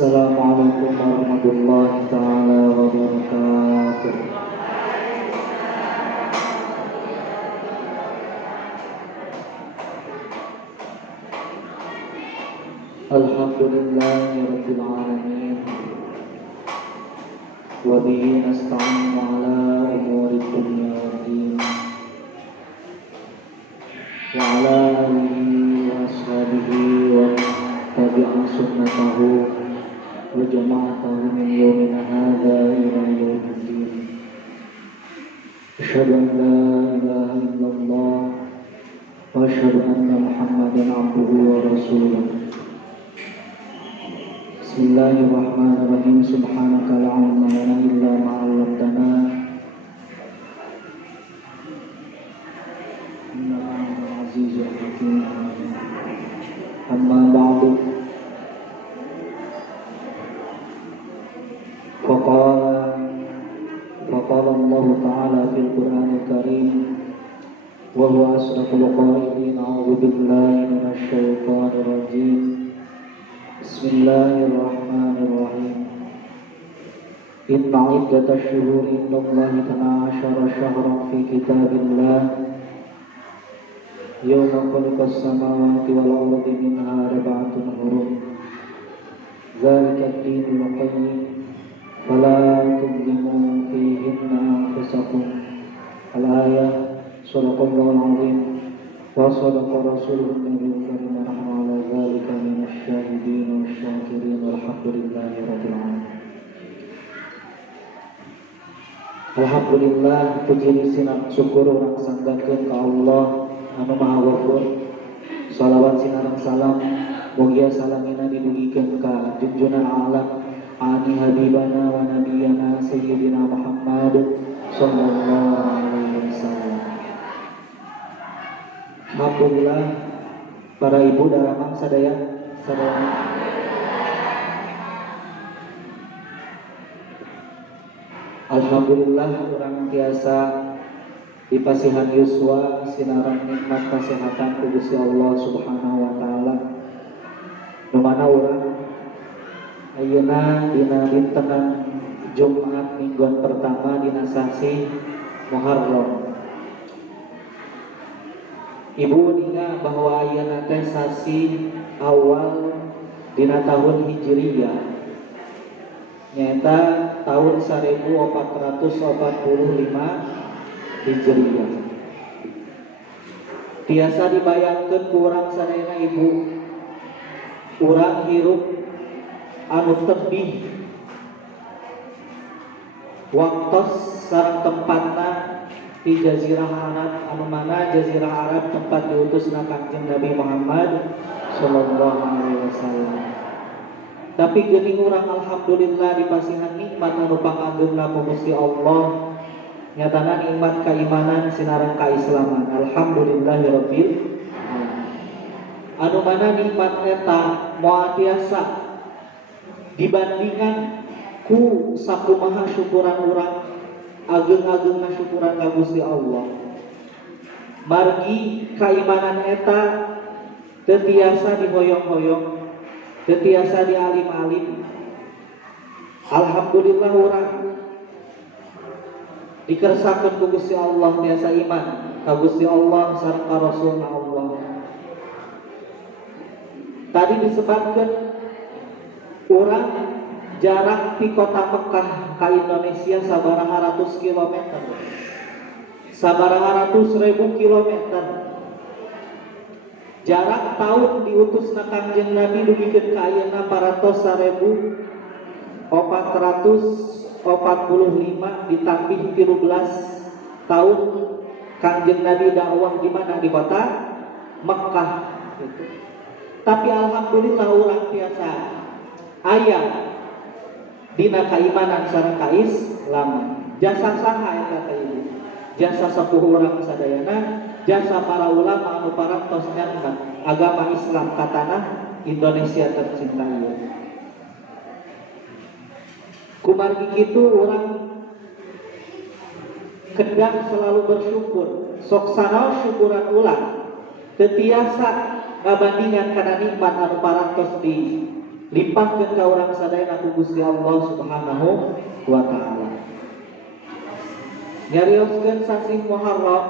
Assalamualaikum warahmatullahi taala wabarakatuh. Alhamdulillahirabbil alamin. Wa bihi nasta'inu ala umuri dunya waddin. Wa ala alihi wa ashabihi wa tabi'a sunnatahu wa jama'atahu min yawmina hadha ila yawmiddin. Asyhadu an la ilaha illallah wa asyhadu anna Muhammadan abduhu wa rasuluh. Bismillahirrahmanirrahim. Subhanaka la ilma lana illa ma 'allamtana innaka antal azizul hakim. Amma ba'du. Faqala Allah Ta'ala fil Qur'anil Karim wa huwa asdaqul qailin. A'udzu billahi minasy syaithanir rajim. Bismillahirrahmanirrahim. Inna iddatash shuhuri indallahi 12 syahran fi kitabillah yawma khalaqas samawati wal ardi minha arba'atun hurum. Dzalika ad-dinul qayyim fala tudlimu fihinna anfusakum. Al-ayah. Shadaqallahul azim wa shadaqa rasuluhun nabiyul karim wa nahnu ala dzalika minasy syahidin wasyakirin walhamdulillahi rabbil alamin. Alhamdulillah, puji sinar syukur urang sanggakeun ka Allah anu Maha Ghafur. Shalawat sinareng salam mugia salamina didugikeun ka junjungan alam ani habibana wa nabiyana sayyidina Muhammad sallallahu alaihi wasallam. Alhamdulillah, para ibu daramang sadaya. Alhamdulillah, urang tiasa dipasihan yuswa sinarang nikmat kesehatan ku Gusti Allah Subhanahu wa taala. Nu mana urang ayeuna dina dintenan Jumat mingguan pertama dina sasi Muharram. Ibu ninga bahwa ayeuna teh sasi awal dina tahun Hijriyah, nyaeta tahun 1445 Hijriyah. Tiasa dibayangkeun ku urang sadayana ibu, urang hirup anu tebih waktos sareng tempatna di Jazirah Arab, anu mana Jazirah Arab tempat diutusna Kanjeng Nabi Muhammad sallallahu alaihi wasallam. Tapi geuning urang alhamdulillah dipasihan nikmat anu pangageungna ku Gusti Allah, nyatana nikmat keimanan sinareng kaislaman. Alhamdulillahirabbil alamin. Anu mana nikmat eta moal tiasa dibandingan ku sakumaha syukuran urang, ageung-ageungna syukuran ka Gusti Allah. Margi keimanan eta teu tiasa dihoyong-hoyong, teu tiasa dialim-alim. Alhamdulillah urang dikersakeun ku Gusti Allah tiasa iman ka Gusti Allah sareng ka Rasulna Allah. Tadi disebutkeun urang jarak di kota Mekah ka Indonesia sabaraha ratus kilometer, sabaraha ratus ribu kilometer. Jarak tahun diutusna Kanjeng Nabi dugikeun ka ayeuna 445 ditambih 13 tahun Kanjeng Nabi dakwah di mana? Di kota Mekah gitu. Tapi alhamdulillah urang tiasa aya dina keimanan sareng kaislaman. Jasa saha eta teh ibu? Jasa sepuh urang sadayana, jasa para ulama anu parantos nyangat agama Islam ka tanah Indonesia tercinta ieu. Kumargi kitu urang kedah selalu bersyukur. Sok sanaos syukuran ulang teu tiasa ngabandingan kana nikmat anu parantos limpahkeun ka urang sadayana ku Gusti Allah Subhanahu wa taala. Nyarioskeun sasi Muharram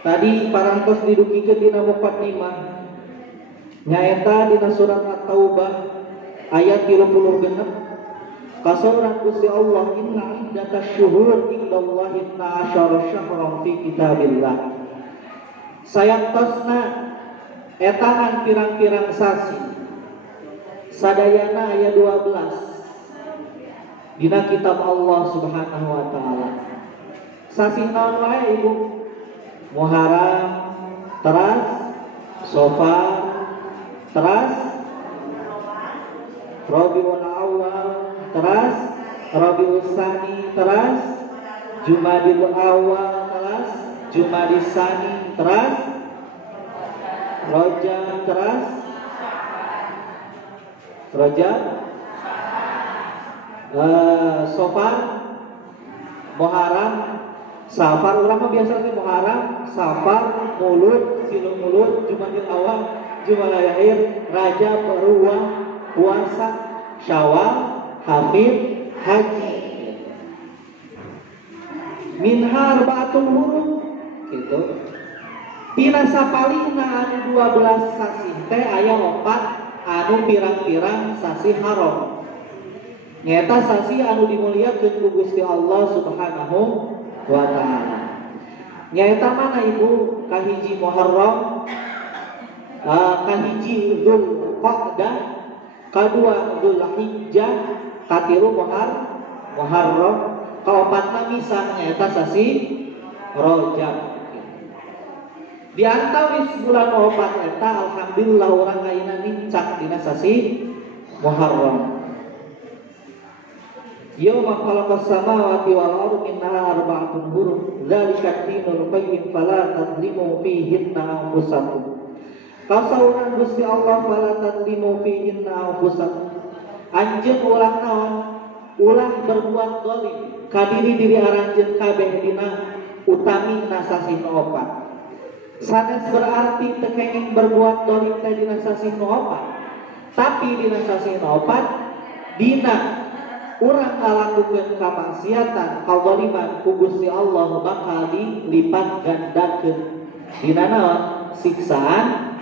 tadi parantos didukikeun dina muqaddimah nyaeta dina surat At-Taubah ayat 36 kasaurang Gusti Allah inna iddatash syuhur indallahi 12 syahran fi kitabillah sayangtosna etangan pirang-pirang sasi sadayana aya 12 dina kitab Allah Subhanahu wa taala. Sasi naon wae Ibu? Muharram, teras Safar, teras Rabiul Awal, teras Rabiul Tsani, teras Jumadil Awal, teras Jumadis Tsani, teras Rajab, teras Rajab, Safar, Muharram, Safar. Urang mah biasa teh Muharram, Safar, Mulud, Silul Mulud, Jumadil Awal, Jumadil Akhir, Rajab, Ruwah, Puasa, Syawal, Hafid, Haji. Minha arba'atul hurum gitu. Tina sapalihna anu 12 sasi teh aya 4 anu pirang-pirang sasi haram. Nyata sasi anu dimuliakeun ku Gusti Allah Subhanahu wa taala. Nyata mana Ibu? Kahiji Muharram, kahiji Dzulqa'dah, kadua Dzulhijjah, katilu Muharram, kaopatna misah nyata sasi Rajab. Di antawis bulan 4 eta alhamdulillah urang ayeuna nincak dina sasi Muharram. Yauma khalaqas samawati wal ardi minha arba'atun hurum dzalika dinul qayyim fala tadlimu fihinna anfusakum. Kasauran Gusti Allah fala tadlimu fihinna anfusakum. Anjeun ulah naon? Ulah berbuat zalim ka diri aranjeun kabeh dina utamina sasi nu 4. Sanes berarti teu kenging berbuat zalim teh dina sasi nu 4. Tapi dina sasi nu 4 dina urang ngalakukeun kamaksiatan kadzaliman ku Gusti Allah bakal dilipat gandakeun dina naon siksaan.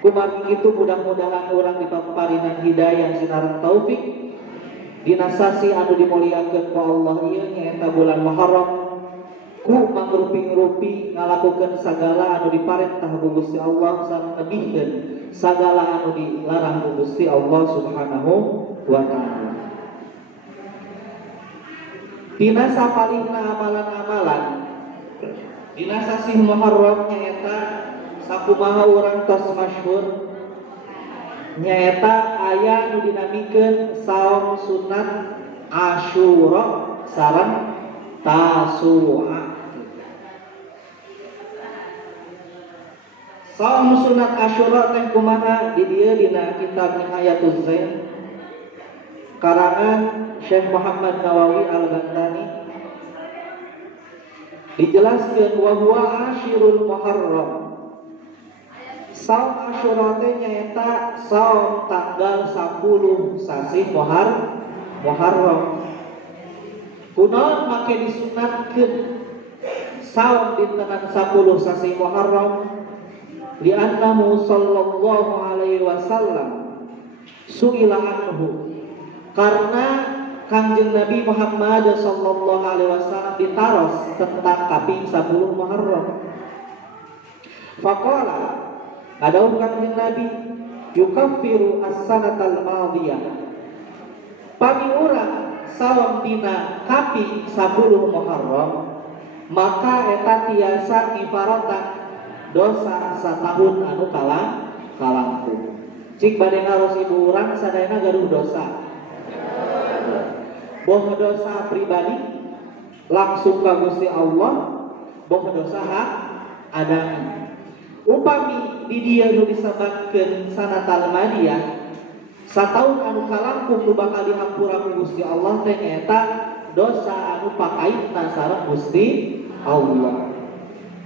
Kumaha kitu mudah-mudahan urang dipaparinan hidayah sinaran taufik dina sasi anu dimuliakeun ku Allah ieu nyaeta bulan Muharram ku mangrupi-rupi ngalakukeun sagala anu diparentah ku Gusti Allah sareng nebihkeun sagala anu dilarang ku Gusti Allah Subhanahu wa ta'ala. Dina sapalihna amalan-amalan dina sasi Muharram nyaeta sakumaha urang tos masyhur nyaeta aya nu dinamikeun saum sunat Asyura sareng Tasu'a. Saum sunat Asyura teh kumaha di dieu dina kitab Nihayatuz Zain karangan Syekh Muhammad Nawawi Al-Bantani dijelaskeun wa huwa asyirul Muharram. Saum Asyura teh nyaeta saum tanggal 10 sasi Muharram. Kunaon make disunatkeun saum dintenan 10 sasi Muharram? Li'annahu sallallahu alaihi wasallam su'ila anhu, karena Kanjeng Nabi Muhammad sallallahu alaihi wasallam ditaros tentang kaping 10 Muharram. Faqala, ngadawuh Kanjeng Nabi, yukaffiru as-sanatal madiyah. Pami urang saum dina kaping 10 Muharram, maka eta tiasa kifaratan dosa satahun anu kalangkung. Cik bade ngaros ibu urang sadayana gaduh dosa. Boh dosa pribadi langsung ka Gusti Allah, boh dosa hak adami. Upami di dieu nu disebatkeun sanatal madiyah sataun anu kalangkung nu bakal dihampura ku Gusti Allah teh nyaeta dosa anu pakaitna sareng Gusti Allah.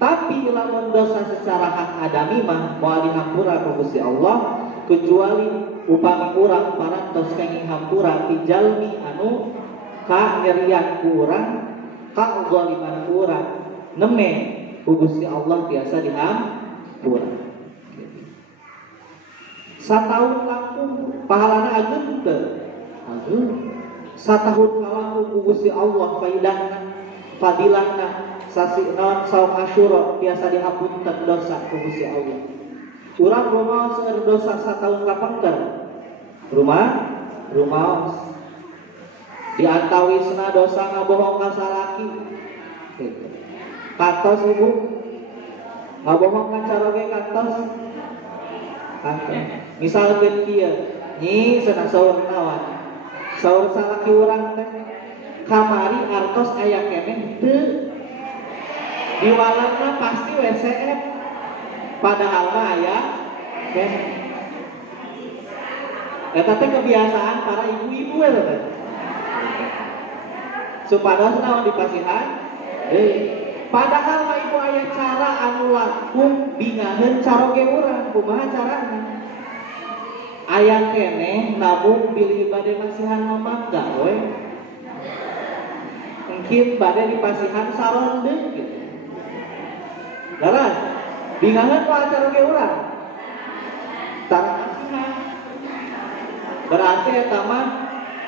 Tapi lamun dosa secara hak adami mah moal dihampura ku Gusti Allah kecuali upami urang parantos kenging hampura ti jalmi anu ka nyerian urang ka zaliman urang neme ku Gusti Allah biasa dihampura. Satahun langkung pahalana ageun teu? Ageun. Satahun kalangkung ku Gusti Allah fadilahna sasi naon saum Asyura biasa dihapunten dosa ku Gusti Allah. Urang rumaos seueur dosa satahun kapengker. Rumaos. Di antawisna dosa ngabohong ka salaki. Kantos ibu ngabohong ka caroge kantos. Misalkeun kieu, nyi cenah saur naon? Saur salaki urang teh kamari artos aya keneh teu. Di walatna pasti WCF. Padahal mah aya keneh. Eta teh kebiasaan para ibu-ibu eta teh. Supados naon dipasihan? Padahal mah ibu aya cara anu langkung bingaheun caroge urang, kumaha carana? Aya keneh nabung bilih bade masihan mangga we. Mungkin bade dipasihan sarondeuk gitu. Daras, bingaheun ku caroge urang. Tara masihan. Berarti eta mah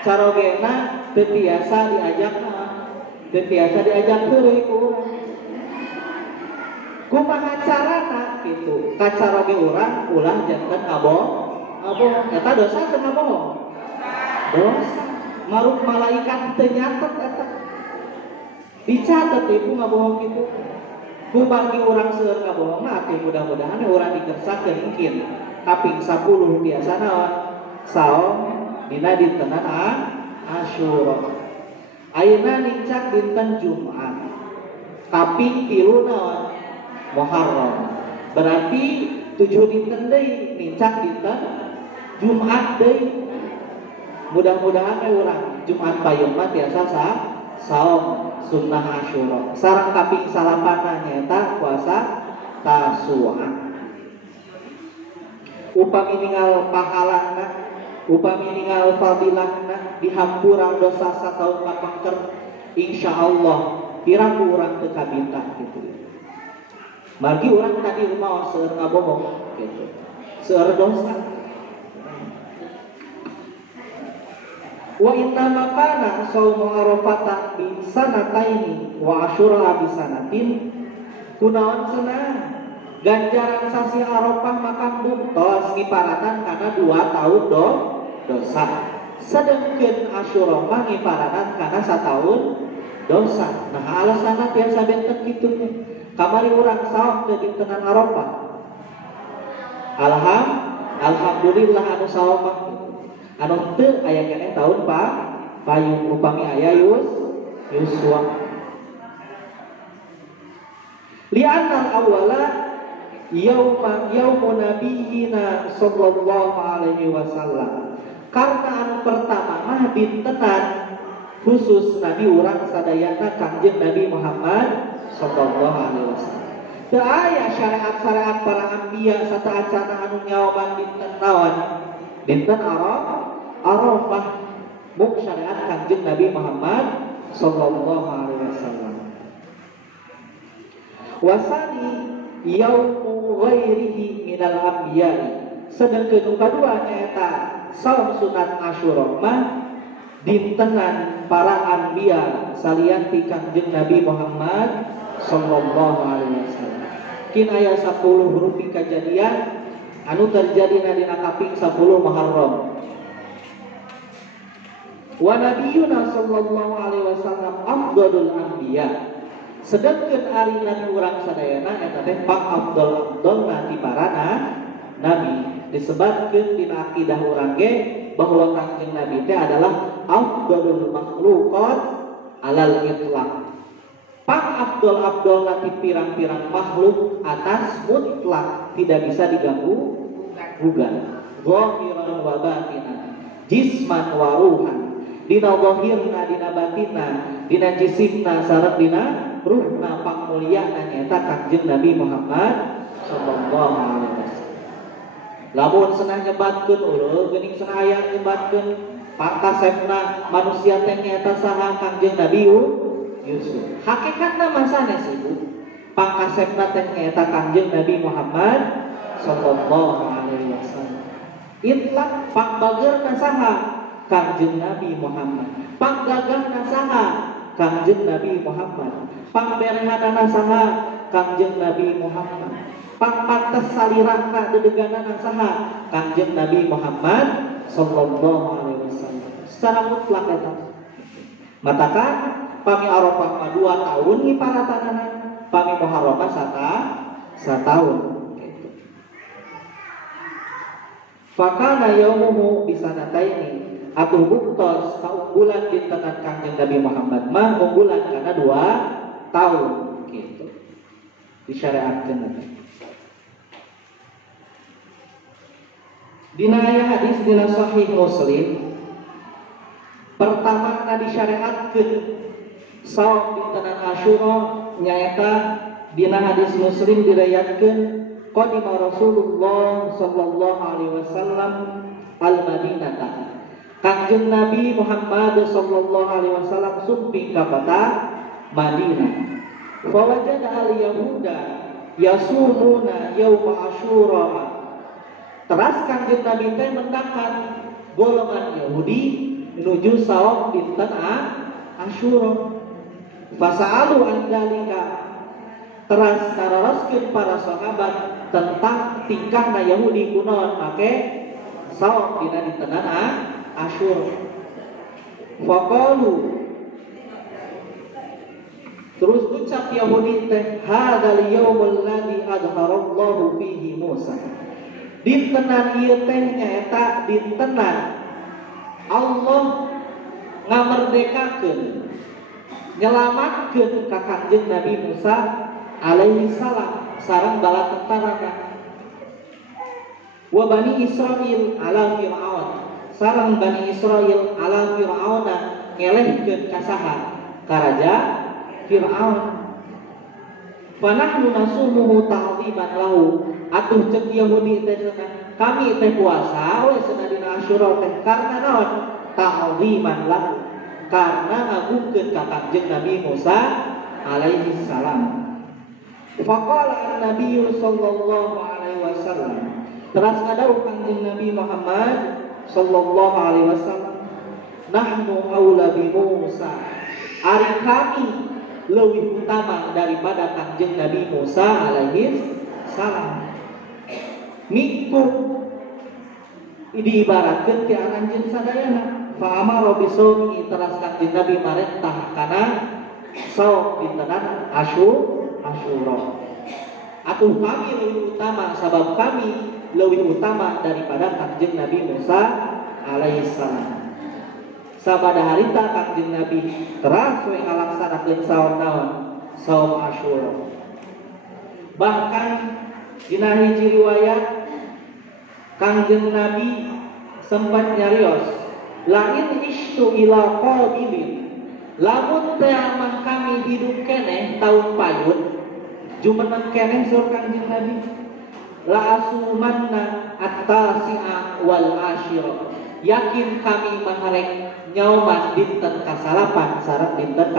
carogena teu tiasa diajak naon? Teu tiasa diajak heureuy ku urang. Kumaha carana kitu? Kacaroge urang ulah janten ngabohong. Eta dosa teu ngabohong? Dosa. Maruk malaikat teu nyatet eta. Dicatet ibu ngabohong kitu. Ku bagi urang seueur ngabohong mah atuh mudah-mudahan urang dikersakeun mungkin kaping 10 biasa naon? Saum dina dintenan Asyura. Ayeuna nincak dinten Jumat. Kaping 3 naon? Muharram. Berarti 7 dinten deui nincak dinten Jumat deui. Mudah-mudahan urang Jumat payung mah tiasa saum sunnah Asyura. Sareng kaping 8 nyaeta puasa Tasu'a. Upami ningal pahalana, upami ningal fadilahna dihampura dosa satahun kapengker, insyaallah diragu urang teu kabinta kitu. Margi orang tadi rumah seueur ngabohong gitu. Seueur dosa. Wa inna makana saumu Arafah bi sanataini wa Asyura bi sanatin. Kunaon cenah? Ganjaran sasi Arafah makan buktos ngiparatan kana 2 tahun dosa. Sedengkeun Asyura mah ngiparatan kana 1 tahun dosa. Nah, alasanna tiasa benten kitu teh. Kamari urang saum teh dintenan Arafah. Alhamdulillah anu saum mah anu teu aya keneh taun payung upami aya Yuswa. Li'anna al-awwala yaumun nabiyina sallallahu alaihi wasallam. Karena anu pertama mah dintenan khusus Nabi urang sadayana Kangjeng Nabi Muhammad sallallahu alaihi wasallam. Teu aya syariat-syariat para anbiya sarta acana anu nyaoban dinten naon? Dinten Arafah. Mung syariat Kangjeng Nabi Muhammad sallallahu alaihi wasallam. Wasani yaumu ghairihi minal anbiya. Sedengkeun kadua nyaeta saum sunat Asyura mah dintenan para anbiya salianti Kangjeng Nabi Muhammad sallallahu alaihi wasallam. Kin aya 10 rupi kejadian anu terjadi dina kaping 10 Muharram. Wa nabiyuna sallallahu alaihi wasallam afdalul anbiya. Sedengkeun ari nabi urang sadayana eta teh pak afdal nanti para nabi. Disebutkeun dina akidah urang ge bahwa Kangjeng Nabi teh adalah afdalul makhluqat alal itlaq. Pak afdal nanti pirang-pirang makhluk atas mutlak, tidak bisa diganggu gugat. Zahiran wa batinan, jisman wa ruhan. Dina zahirna, dina batinna, dina jisimna sareng dina ruhna pangmulyana nyaeta Kangjeng Nabi Muhammad sallallahu alaihi wasallam. Lamun senang nyebatkeun urang geuning senang aya nyebatkeun pangkasepna manusia teh nyaeta saha Kangjeng Nabi Yusuf. Hakikatna mah sanes Ibu. Pangkasepna teh nyaeta Kangjeng Nabi Muhammad sallallahu alaihi wasallam. Itlaq pangbageurna saha Kangjeng Nabi Muhammad. Panggagahna saha Kangjeng Nabi Muhammad. Pangberehanana saha Kangjeng Nabi Muhammad. Pangpantes salirahna dedeganana saha Kangjeng Nabi Muhammad sallallahu alaihi wasallam. Secara mutlak eta. Matakan pami Arafah 2 tahun ngiparatanana, pami Muharram satahun. Gitu. Fakana yaumuhu bisanataini atuh buktos kaunggulan dintenan Kangjeng Nabi Muhammad mah unggulan kana 2 tahun gitu. Disyariatkeun. Dina aya hadis dina Sahih Muslim pertama disyariatkeun saum dintenan Asyura nyaeta dina hadis Muslim diriwayatkeun qadima Rasulullah sallallahu alaihi wasallam al-Madinata. Kangjeng Nabi Muhammad sallallahu alaihi wasallam sumping ka kota Madinah. Fa wajada al-yahuda yasumuna yauma Asyura. Teras Kangjeng Nabi teh mendakan golongan Yahudi menuju saum dinten Asyura. Fasa'alu an dzalika. Teras naroskeun para sahabat tentang tingkahna Yahudi kunaon make saum dina dintenan Asyura. Faqalu terus ucap Yahudi teh hadzal yaumul ladzi adharallahu fihi Musa. Dintenan ieu teh nyaeta dintenan Allah ngamerdekakeun nyelamatkeun ka Kangjeng Nabi Musa alaihi salam sareng bala tentarana. Wa bani Israil ala Fir'aun sareng bani Israil ala Fir'auna ngelehkeun ka saha ka raja Fir'aun. Fanahnu nasumuhu ta'ziman lahu. Atuh cek Yahudi teh kami teh puasa we cenah dina Asyura teh karena naon? Ta'ziman lahu. Karena ngagungkeun ka Kangjeng Nabi Musa alaihi salam. Faqala an-nabiy sallallahu alaihi wasallam. Teras ngadawuh Kangjeng Nabi Muhammad sallallahu alaihi wasallam, nahnu aula bi Musa. Ari kami lebih utama daripada Kangjeng Nabi Musa alaihi salam. Minkum diibaratkeun ti anjeun sadayana. Fa amara bisawmi teras Kangjeng Nabi marentah kana saum dintenan Asyura. Atuh kami lebih utama sabab kami lebih utama daripada Kangjeng Nabi Musa alaihi salam. Sabada harita Kangjeng Nabi teras we ngalaksanakeun saum naon? Saum Asyura. Bahkan dina hiji riwayat Kangjeng Nabi sempat nyarios, lain istu ila qabilin, lamun teh amang kami hidup keneh tahun payut, jumeneng keneh sur Kangjeng Nabi, la asumanna at-tasi'a wal asyira. Yakin kami maharek nyauman dinten kasalapan sareng dinten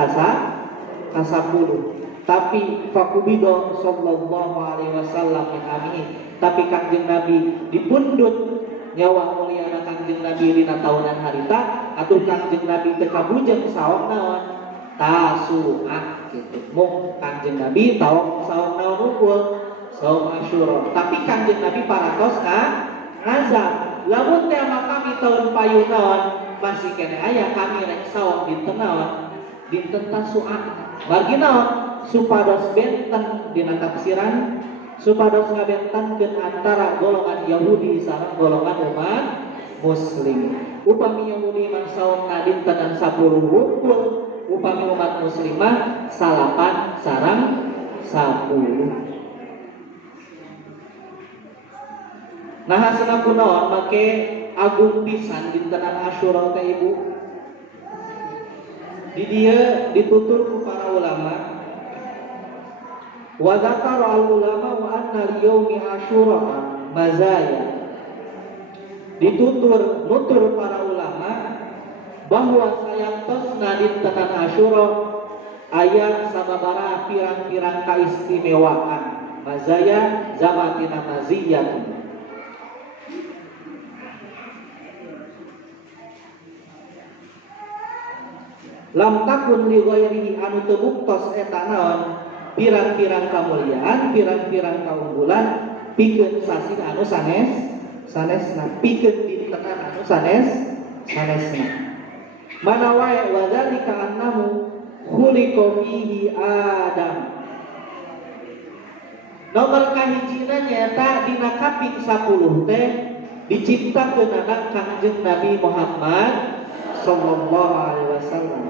kasapuluh. Tapi fakubido sallallahu alaihi wasallam kami. Tapi Kangjeng Nabi dipundut nyawa mulyana Kangjeng Nabi dina tahunan harita atuh Kangjeng Nabi teu kabujeng saum naon? Tasu'a gitu. Mung Kangjeng Nabi tahu saum naon unggul? Saum Asyura. Tapi Kangjeng Nabi paratos ngazab. Lamun teh kami tahun payun naon? Masih kene aya kami rek saum dinten naon? Dinten Tasu'a. Margi naon? Supados benten dina tafsiran supados ngabentenkeun antara golongan Yahudi sareng golongan umat Muslim. Upami Yahudi mah saumna dinten 10 unggul, upami umat Muslimah salapan sareng 10. Nah hasilna kunaon make agung pisan dintenan Asyura teh Ibu. Di dieu ditutur ku para ulama. Wa dzakara al-ulama wa anna li yaumi Asyura mazaya nutur para ulama bahwa sayangtosna dintenan Asyura aya sababaraha pirang-pirang kaistimewaan mazaya zamatina maziyatun. Lam takun li ghairihi anu teu buktos eta naon pirang-pirang kamuliaan, pirang-pirang kaunggulan pikeun sasi anu sanesna, pikeun dintenan anu sanesna. Mana wae wa dzalika annahu khuliqa fihi Adam. Nomor kahijina nyata dina kaping 10 teh diciptakeun anak Kangjeng Nabi Muhammad sallallahu alaihi wasallam.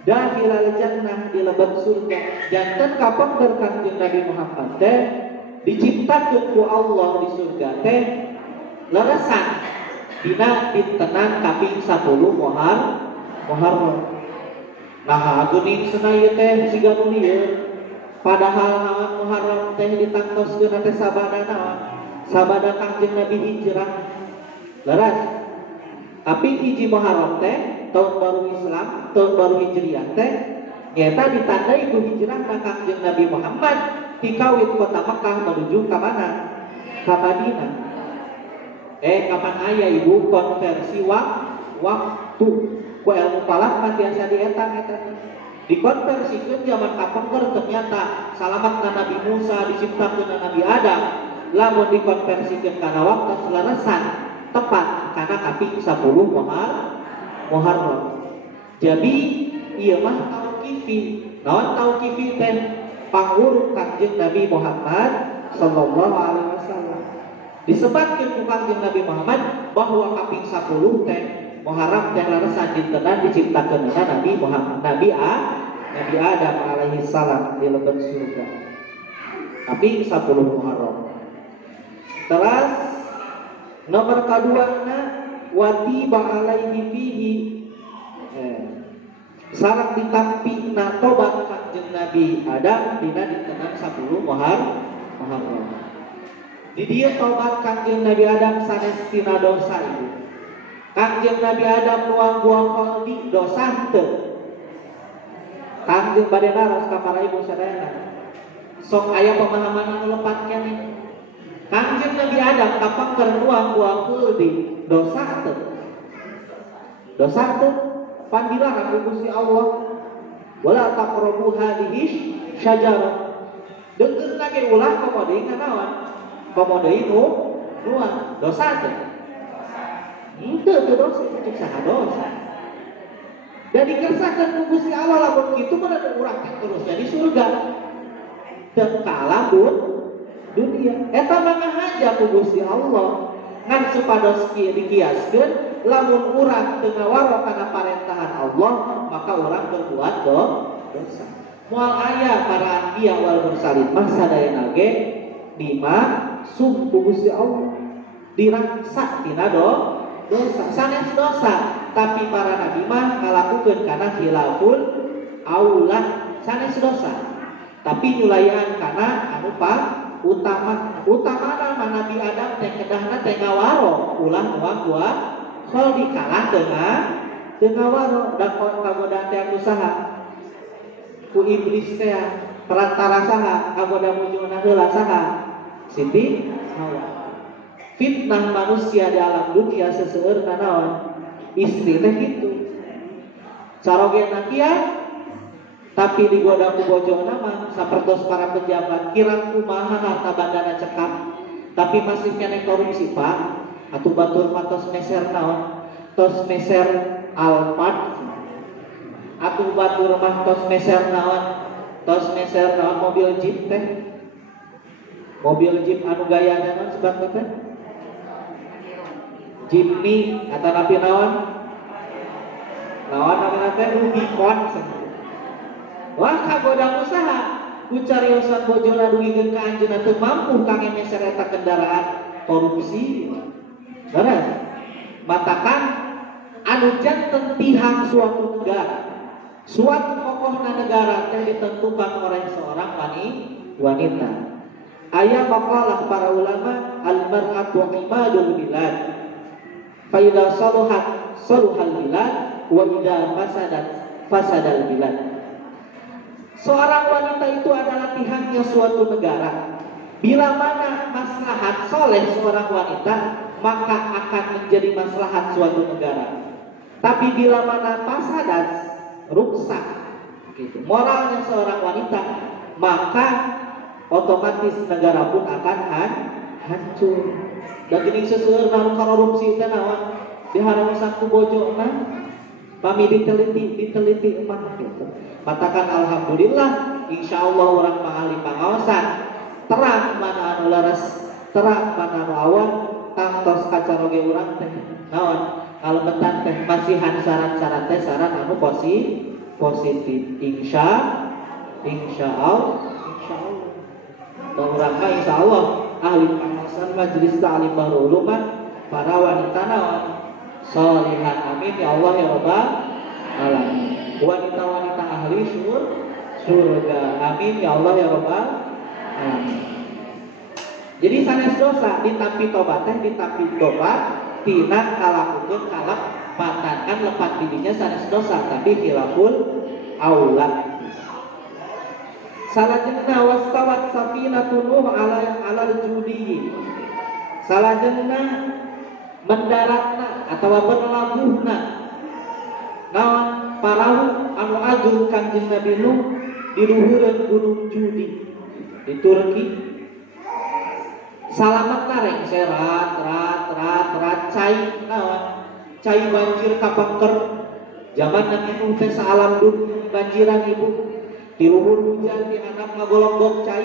Dakhilal jannah di lebat surga. Janten kapan Kangjeng Nabi Muhammad teh diciptakeun ku Allah di surga teh leresan dina dintenan kaping 10 Muharram. Nah, geuning senaya teh siga nu lieu. Padahal naon Muharram teh ditangtoskeun teh sabada naon? Sabada Kangjeng Nabi hijrah. Leres. Tapi hiji Muharram teh tahun baru Islam, tahun baru Hijriah teh nyata ditandai ku hijrahna Kangjeng Nabi Muhammad ti kawit kota Makkah menuju ka mana? Ka Madinah. Kapan aya ibu konversi waktu ku ilmu falak mah biasa dietang eta. Dikonversikeun zaman kapengker ternyata salamatna Nabi Musa diciptakeun Nabi Adam lamun dikonversikeun kana waktu selarasan tepat kana kaping 10 Muharram. Jadi ieu mah tauqifi. Naon tauqifi teh? Panguruk Kangjeng Nabi Muhammad sallallahu alaihi wasallam. Disebatkeun ku Kangjeng Nabi Muhammad bahwa kaping 10 teh Muharram teh laresan dintenan diciptakeun Nabi Muhammad Nabi Adam alaihi salam di lebat surga. Kaping 10 Muharram. Terus nomor kaduana watiba alaihi fihi sareng ditampina tobat Kangjeng Nabi Adam dina dintenan 10 Muharram. Di dieu tobat Kangjeng Nabi Adam sanes tina dosa ieu. Kangjeng Nabi Adam nuang buang qalbi dosa teu. Kangjeng bade naros ka para ibu sadayana. Sok aya pemahaman anu lepat keneh. Kangjeng Nabi Adam kapangker nuang buang qalbi dosa teu. Dosa teu pan dilarang ku Gusti Allah. Wala taqrabu hadhihi syajarah. Deungkeun lagi ulah komo deui nganaon? Komo deui nuang dosa teu. Itu dosa, itu saha dosa. Dan dikersahkan ku Gusti Allah lamun kitu mah urang teh terus jadi surga. Teu kalambut dunia. Eta mah ngahaja ku Gusti Allah. Ngan supados kieu dikiaskeun lamun urang teu ngawaro kana parentahan Allah, maka urang berbuat dosa. Moal aya para anbiya wal mursalin mah sadayana ge dimaksud ku Gusti Allah. Dirangsa tina dosa, sanes dosa, tapi para nabi mah ngalakukeun kana khilaful aulah, sanes dosa. Tapi nyulayan kana anu utamana mah Nabi Adam teh kedahna teh ngawaro ulah nuang buah khol dikalah teu ngawaro da kagodaan teh anu saha ku iblis teh perantara saha kagoda mujuna heula saha Siti Hawa. Fitnah manusia di alam dunia seseueur naon istri teh kitu sarogena kieu tapi digoda ku bojona mah sapertos para pejabat kirang kumaha harta bandana cekap tapi masih kene korupsi Pak atuh batur matos meser naon tos meser Alphard atuh batur mah tos meser naon mobil jeep teh mobil jeep anu gayana naon sebab teh Jimny atau napi naon namina teh Rubicon. Wah kagoda usaha ku cariosan bojona dugikeun ka anjeunna teu mampu kangge meser eta kendaraan korupsi. Beres. Matakan anu janten tihang suatu negara. Suatu kokohna negara teh ditentukan oleh seorang wanita. Aya maqalah para ulama al-mar'atu imadul bilad. Fa idza saluhat saluhal bilad wa idza fasadat fasadal bilad. Seorang wanita itu adalah tiangnya suatu negara. Bila mana maslahat soleh seorang wanita, maka akan menjadi maslahat suatu negara. Tapi bila mana fasadat, rusak, gitu, moralnya seorang wanita, maka otomatis negara pun akan hancur. Dan geuning seueur naon korupsi teh naon dihareusan ku bojona, pami diteliti emang gitu. Katakan alhamdulillah, insyaallah orang ahli pangaosan terang mana anu leres, terang mana anu awan, kantos kacaroge urang teh naon kalebetan teh masihan syarat-syarat teh syarat anu positif. Insyaallah. Da urang mah insyaallah ahli pangaosan majelis ta'lim Bahrul Ulum para wanita naon sholihat, amin ya Allah ya rabbal alamin. Wanita-wanita ahli surga, amin ya Allah ya rabbal alamin. Jadi sanes dosa ditampi tobat teh ditampi tobat tina kalakukeun kalak patakan lepat dirinya sanes dosa tapi khilaful aula. Salajengna wastawat safinatun Nuh alal judi. Salajengna mendaratna atawa berlabuhna naon parahu anu agung Kangjeng Nabi Nuh di luhureun gunung Judi di Turki. Salamet nareng serat cai naon cai banjir kapangker zaman Nabi Nuh teh saalam dunya banjiran ibu di luhur hujan di handap ngagolong cai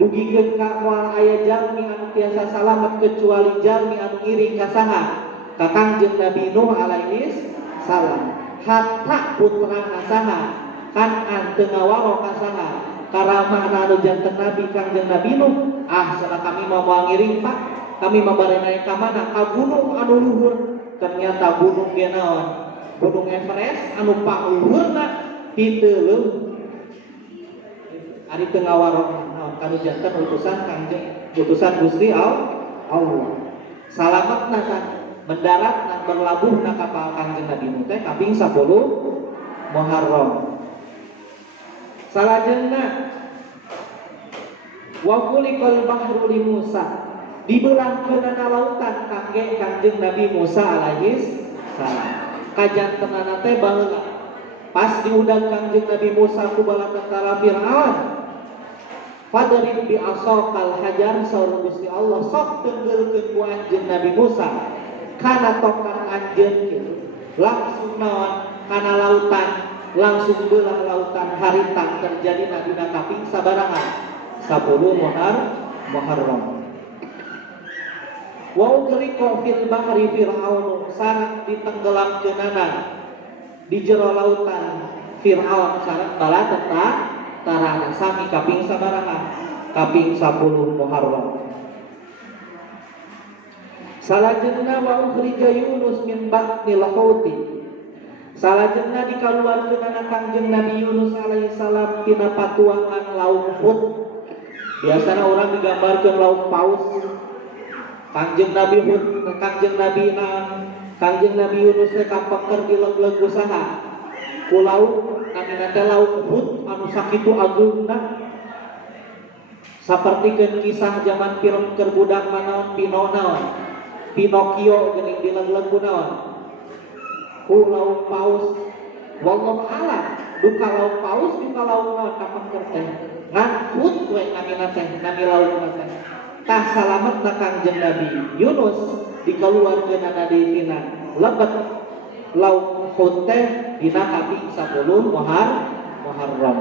dugikeun ka moal aya jalmi anu tiasa salamet kecuali jalmi anu ngiring ka saha ka Kangjeng Nabi Nuh alaihi salam. Hatta putra saha kan teu ngawaro ka saha karamahna anu janten Nabi Kangjeng Nabi Nuh, sana kami mau ngiring Pak, kami mau barenai ka mana ka gunung anu luhur. Ternyata gunung ge naon Gunung Everest anu paluhurna diteuleum ari teu ngawaro naon kanu janten utusan Gusti Allah. Salametna kan mendarat dan berlabuh na kapal Kangjeng Nabi Nuh teh kaping 10 Muharram. Salajengna wa kulikal bahru li Musa, dibeulangkeunna lautan kangge Kangjeng Nabi Musa alaihi salam. Kajantenana teh baheula pas diundang Kangjeng Nabi Musa ku bala tentara Firaun, fadrib bi asaqal hajar, saur Gusti Allah sok tenggeulkeun ku anjeun Nabi Musa kana tongkat anjeun kieu langsung naon kana lautan, langsung beulah lautan haritang terjadi dina kaping sabaraha 10 Muharram. Wa ughriqa fil bahri fir'aun, sareng ditenggelamkeunana di jero lautan Fir'aun sareng bala tentara sami kaping sabaraha kaping 10 Muharram. Salajengna wa ukhrija Yunus min batnil hauti, salajengna dikaluarkeunana Kangjeng Nabi Yunus alaihi salam tina patuangan laut Hud. Biasana orang digambarkeun laut paus. Kangjeng Nabi Hud, Kangjeng Nabi Yunus teh kapengker di leg-leg usaha ku laut namina teh laut Hud anu sakitu agungna. Sapertikeun kisah zaman film keur budak manaon Pinocchio geuning di leg-leg kunaon ku laut paus. Wallahu a'lam duka laut paus duka laut naon kapengker teh ngan Hud we namina teh nami lautna teh. Tah salametna Kangjeng Nabi Yunus dikaluarkeunana deui tina lebet laut Hud teh dina kaping 10 Muharram.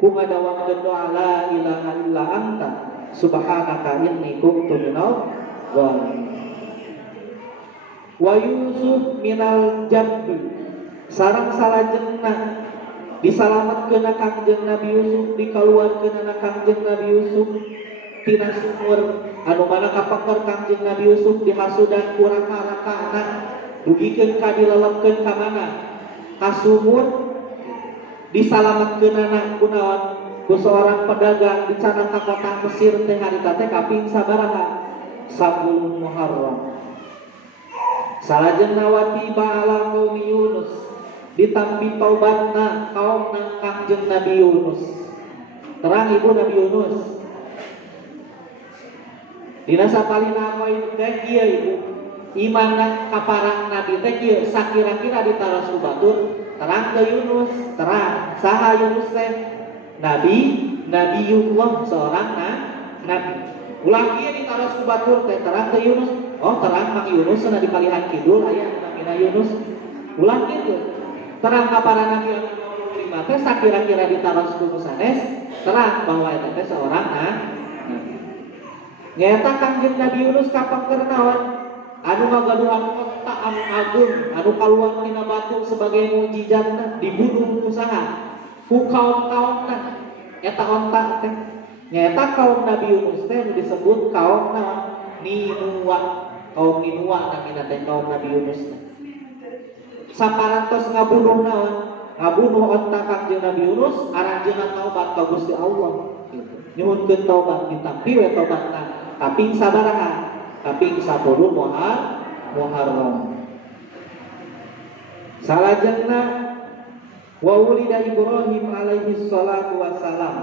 Ku ngadawakeun doa la ilaha illa anta subhanaka inni kuntu minadh dhalimin. Wa Yusuf minal jabbi, sareng salajengna disalametkeunna Kangjeng Nabi Yusuf dikaluarkeunana Kangjeng Nabi Yusuf tina sumur anu mana kapengker Kangjeng Nabi Yusuf dihasudan ku raka-rakana dugikeun ka dilelepkeun ka mana ka sumur. Disalametkeunana kunaon ku seorang pedagang di sana ka kota Mesir teh harita teh kaping sabaraha 10 Muharram. Salajengna wati ba'ala qaum Yunus ditampi taubatna kaumna Kangjeng Nabi Yunus. Terang ibu Nabi Yunus dina sapalina poin teh ieu ibu imanna kaparang Nabi teh ieu sakira-kira ditaros ku batur terang ke Yunus. Terang saha Yunus teh Nabiullah seorang nabi. Ulang ieu ditaros ku batur teh terang ke Yunus. Oh terang Mang Yunus cenah di palihan kidul aya namina Yunus. Ulang kitu. Terang kaparang Nabi anu 25 teh sakira-kira ditaros ku sanes terang bahwa eta teh seorang nabi. Nyata Kangjeng Nabi Yunus kapangkeun naon? Anu ngagaduhan kota anu agung, anu kaluar tina batu sebagai mukjizatna dibunuh ku saha? Ku kaum-kaumna. Eta onta teh. Nyata kaum Nabi Yunus teh disebut kaum naon? Ninuwa. Kaum Ninuwa namina teh kaum Nabi Yunus. Saparantos ngabunuh naon? Ngabunuh onta Kangjeng Nabi Yunus, aranjeunna taubat ka Gusti Allah. Nyuhunkeun taubat ditampi we taubatna. Kaping sabaraha? Kaping 10 Muharram. Salajengna wa wulida Ibrahim alaihi salatu wassalam.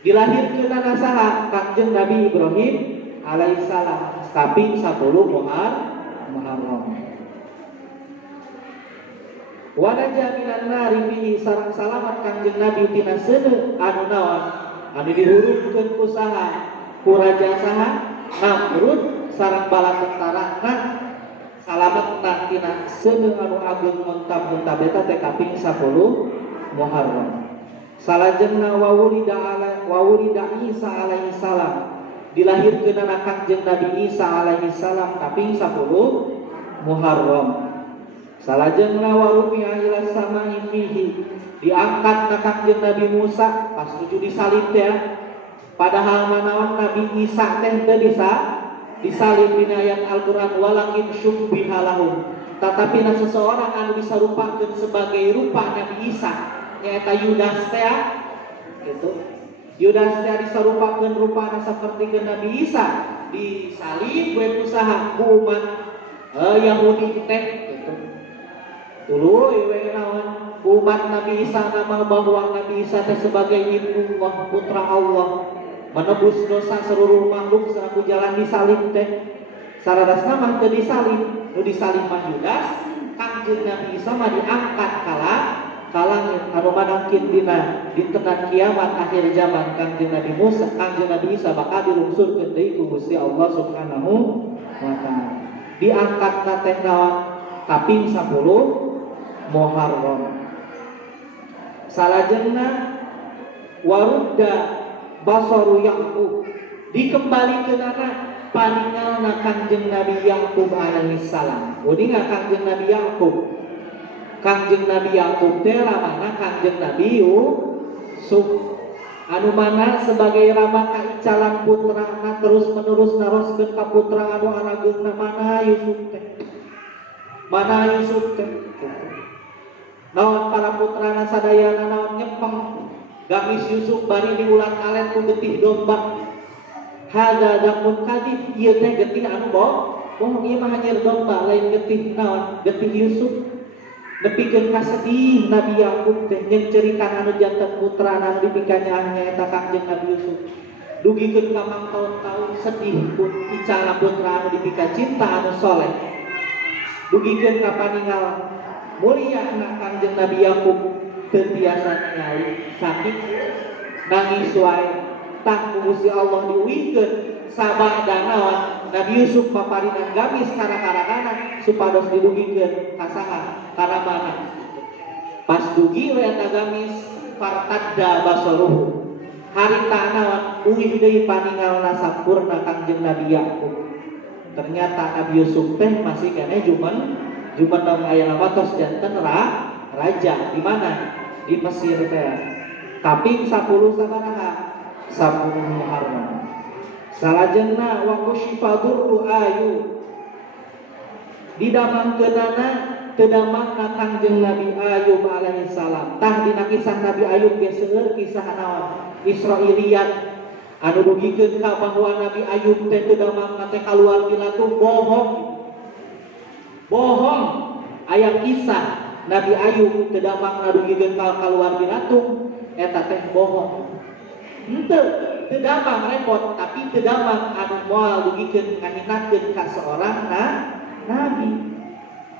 Dilahirkeunna saha? Kangjeng Nabi Ibrahim alaihi salam. Kaping 10 Muharram. Wa naja minan nari fihi sareng salamat Kangjeng Nabi tina seuneu anu naon? Anu dihurupkeun ku saha? Ku raja saha? Namrud sareng bala tentarana salametna tina seuneu anu agung montab-montab eta teh kaping 10 Muharram. Salajengna wa wulida Isa alaihi salam. Dilahirkeunna Kangjeng Nabi Isa alaihi salam kaping 10 Muharram. Salajengna wa rufi'a ila samai fihi. Diangkat ka Kangjeng Nabi Musa pas nuju disalib teh. Padahal manaon Nabi Isa teh teu disalib dina ayat Al-Qur'an walakin syubbiha lahum. Tetapi seseorang anu disarupakeun sebagai rupa Nabi Isa nyaeta Yudas teh gitu. Yudas teh disarupakeun rupana sapertikeun Nabi Isa disalib we kusaha ku umat Yahudi teh gitu. Tuluy we naon umat Nabi Isa nama bahwa Nabi Isa teh sebagai ibu Allah putra Allah menebus dosa seluruh makhluk seraku jalan disalib teh saradasna mah teu disalib nu disalib mah Yudas. Kangjeng Nabi Isa mah diangkat kala langit anu madangkeun dina dinten kiamat akhir zaman. Kangjeng Nabi Isa bakal dilungsurkeun deui ku Gusti Allah Subhanahu wa taala. Diangkatna teh naon kaping 10 Muharram. Salajengna warudda basaru Yaqub dikembalikeunana paningalna Kangjeng Nabi Yaqub alaihi salam. Uninga Kangjeng Nabi Yaqub. Kangjeng Nabi Yaqub teh ramana Kangjeng Nabi Yusuf anu mana sebagai rama kaicalan putrana terus menerus naroskeun ka putra anu arageuna mana Yusuf teh. Mana Yusuf teh. Naon para putrana sadayana naon nyepeng gamis Yusuf bari diulat alen ku getih domba. Hada damun kadif ieu teh getih anu bohong ieu mah hanyir domba lain getih naon getih Yusuf. Nepikeun kasedih Nabi Yaqub teh jeung cerikan anu janten putrana anu dipikanya nyaeta Kangjeng Nabi Yusuf. Dugikeun ka mangtaun-taun sedih pun icala putra anu dipika cinta anu soleh. Dugikeun ka paningal mulia na Kangjeng Nabi Yaqub teu tiasa ningali saking nangis wae tah Gusti Allah diuwihkeun sabada naon Nabi Yusuf paparinan gamis kara-karakana supados didugikeun ka saha kana mana. Pas dugi we eta gamis fartadda basaruhu harita naon uwih deui paningalna sampurna Kangjeng Nabi Yaqub. Ternyata Nabi Yusuf teh masih keneh jumen aya watos janten raja di mana di Mesir teh. Kaping 10 sabaraha 10 Muharram. Salajengna wa kusyifa durru ayu didamangkeunana tedamangna Kangjeng Nabi Ayub alaihi salam. Tah dina kisah Nabi Ayub ge seueur kisah naon Israiliyat anu dugikeun ka bahwa Nabi Ayub teh tedamangna teh kaluar ti latuh bohong. Bohong. Aya kisah Nabi Ayub tedamangna dugikeun ka kaluar ti latuh eta teh bohong. Henteu teu damang repot, tapi teu damang anu moal dugikeun ngahinakeun ka seorang nabi.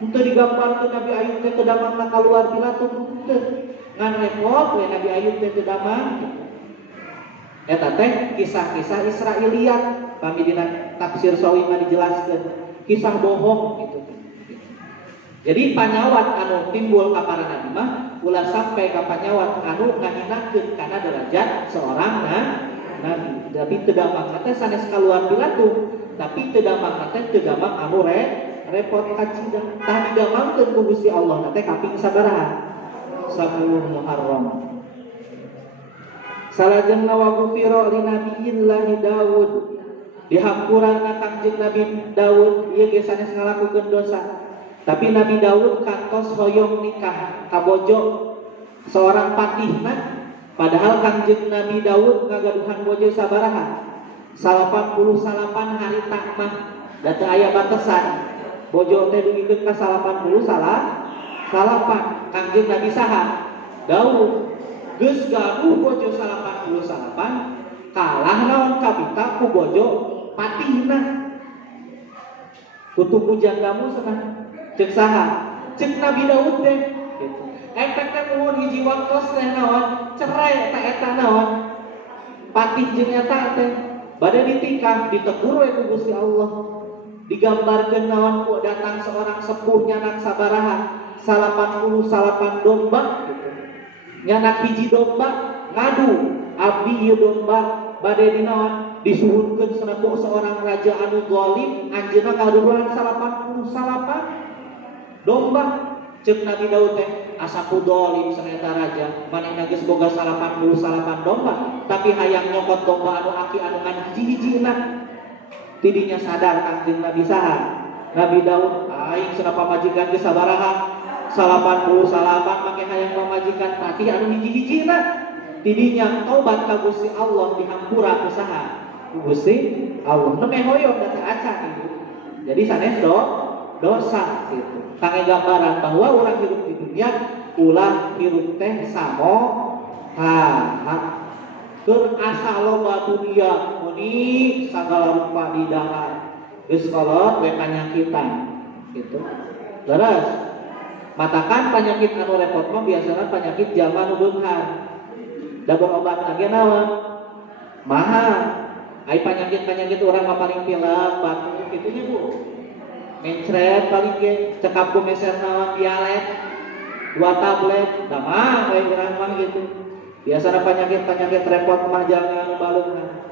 Henteu digambarkeun Nabi Ayub teh teu damangna kaluar ti latuh henteu. Ngan repot we Nabi Ayub teh teu damang. Eta teh kisah-kisah Israiliyat, kami dina tafsir Sawi mah dijelaskeun kisah bohong gitu. Jadi panyawat anu timbul ka para nabi mah ulah sampai ka panyawat anu ngahinakeun kana derajat seorang nabi. Tapi teu damang teh sanes kaluar ti latuh, tapi teu damang teh teu damang anu repot kacida. Tah didamangkeun ku Gusti Allah teh kaping sabaraha? 10 Muharram. Salajengna wa gufira li nabiyyillahi Daud. Dihampurana Kangjeng Nabi Daud ieu ge sanes ngalakukeun dosa. Tapi Nabi Daud kantos hoyong nikah kabojo seorang patihna, padahal Kangjeng Nabi Daud ngagaduhan bojo sabaraha? 88 hari takmah, da teu aya batesan. Bojo teh dugikeun ka 80 salapan. Kangjeng Nabi saha? Daud. Geus gaduh bojo 88 kalah naon kabita ku bojo patihna. Kutu pujandamu cenah. Cek saha? Cek Nabi Daud teh. Efek teh nuhun hiji waktos teh naon? Cerai eta naon? Patih jeung eta teh bade ditikah ditegur we ku Gusti Allah. Digambarkeun naon ku datang seorang sepuh nyanak sabaraha? 88 domba gitu. Nyanak hiji domba ngadu, abdi ieu domba bade dinaon? Disuhunkeun sanepu seorang raja anu zalim, anjeunna kaduduhan 88 domba. Cek Nabi Daud teh asaku zalim saneeta raja, manehna geus boga 88 domba, tapi hayang nyokot domba anu aki anu ngan hiji-hijina. Tidinya sadar Kangjeng Nabi saha? Nabi Daud, aing cenah pamajikan geus sabaraha? 88 make hayang pamajikan patih anu hiji-hijina. Tidinya tobat ka Gusti Allah dihampura ku saha? Ku Gusti Allah. Nemeh hoyong da teu acan itu. Jadi sanes dosa gitu. Kangge gambaran bahwa urang hirup di dunia ulah hirup teh samoha. Keur asa loba dunia muni sagala rupa di dahar. Geus kolot we panyakitan gitu. Leres. Matakan penyakit anu repot mah biasana penyakit zaman nu beunghar. Da berobat lagi naon? Mahal. Ai penyakit urang mah paling pilek, batuk kitu nya Bu. Mencret paling ge cekap ku meser naon dialet 2 tablet da mah we urang mah gitu. Biasana penyakit repot mah jangan baleungna.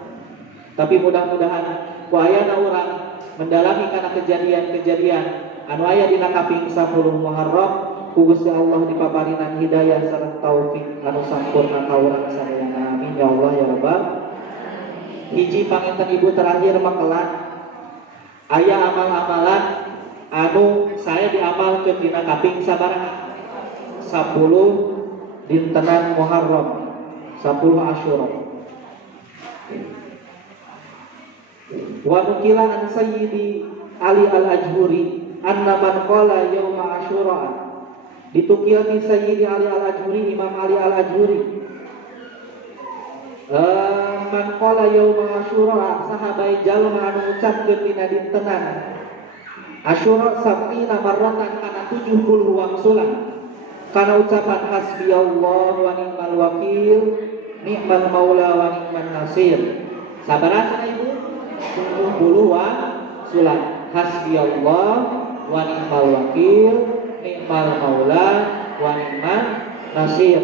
Tapi mudah-mudahan ku ayana urang mendalami kana kejadian-kejadian anu aya dina kaping 10 Muharram ku Gusti Allah dipaparinan hidayah sareng taufik anu sampurna ka urang sadayana. Amin ya Allah ya Rabbal. Hiji panginten ibu terakhir makelan aya amal-amalan anu saya diamalkeun dina kaping sabaraha? 10 dintenan Muharram, 10 Asyura. Wa nukila an Sayyidi Ali Al-Ajhuri anna man qala yauma Asyura. Ditukil ti Sayyidi Ali Al-Ajhuri, Imam Ali Al-Ajhuri. Man qala yauma Asyura, sahabai jalma anu ngucapkeun dina dintenan Asyura sab'ina marratan kana 70 wangsulan kana ucapan hasbiyallah wa ni'mal wakil ni'mal maula wa ni'man nasir. Sabaraha Ibu? 70 wangsulan. Hasbiyallah wa ni'mal wakil ni'mal maula wa ni'man nasir.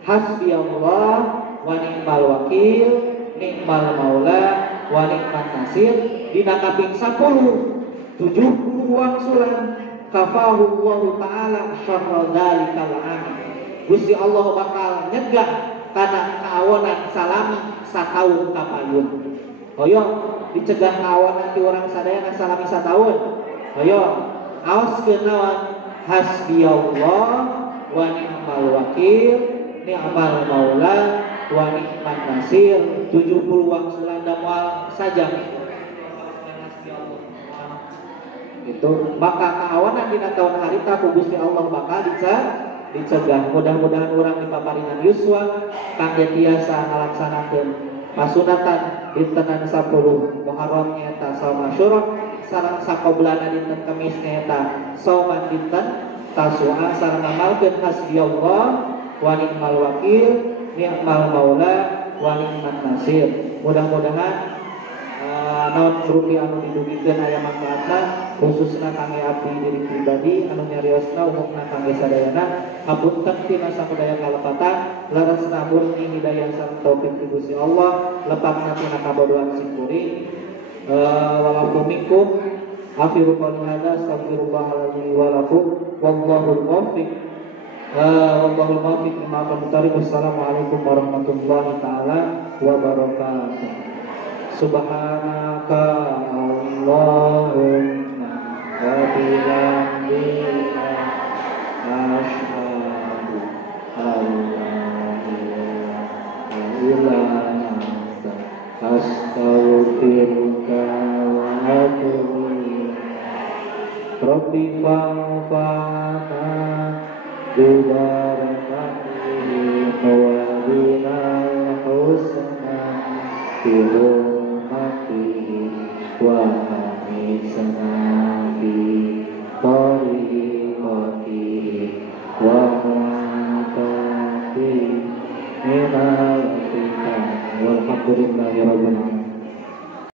Hasbiyallah wa ni'mal wakil ni'mal maula wa ni'man nasir. Dina kaping 10 70 wangsulan kafahu Allah Ta'ala syarra dzalikal amin. Gusti Allah bakal nyegah kana kaawonan salami sataun kapayun. Hoyo dicegah kaawonan ti urang sadayana salami sataun. Hoyo aoskeun naon hasbiyallah wa ni'mal wakil, ni'mal maula wa ni'man nasir. 70 wang Sulanda mual saja itu. Maka kaawanan dina tahun harita ku Gusti Allah bakal dicegah. Mudah-mudahan orang di paparingan yuswa kangge tiasa ngalaksanakeun pasunatan dintenan 10 Muharram nyaeta saum Asyura sareng sakoblana dinten Kamis nyaeta sauman dinten Tasu'a sareng ngamalkeun hasbiyallah wa ni'mal wakil, ni'mal maula wa ni'man nasir. Mudah-mudahan naon rupi anu didugikeun aya manfaatna khususna kangge abdi diri pribadi anu nyariosna umumna kangge sadayana. Hapunten tina sakudaya kalepatan larasna murni hidayah sareng taufik ti Gusti Allah, lepatna tina kabodohan singkuri. Walaupun minkum akhiru qouli hadza astaghfirullahaladzim wa lakum wallahul muwaffiq lima aqwamit. Wassalamualaikum warahmatullahi taala wabarakatuh. Subhanaka Allahumma wa bihamdika asyhadu an la ilaha illa anta astaghfiruka wa atubu ilaik. Rabbi fa'fa'na